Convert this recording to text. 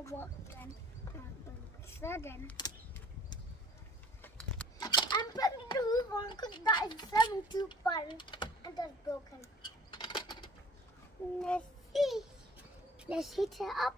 know what then. Sudden. I'm putting the roof on because that is 7 button and that's broken. Let's see. Let's heat it up.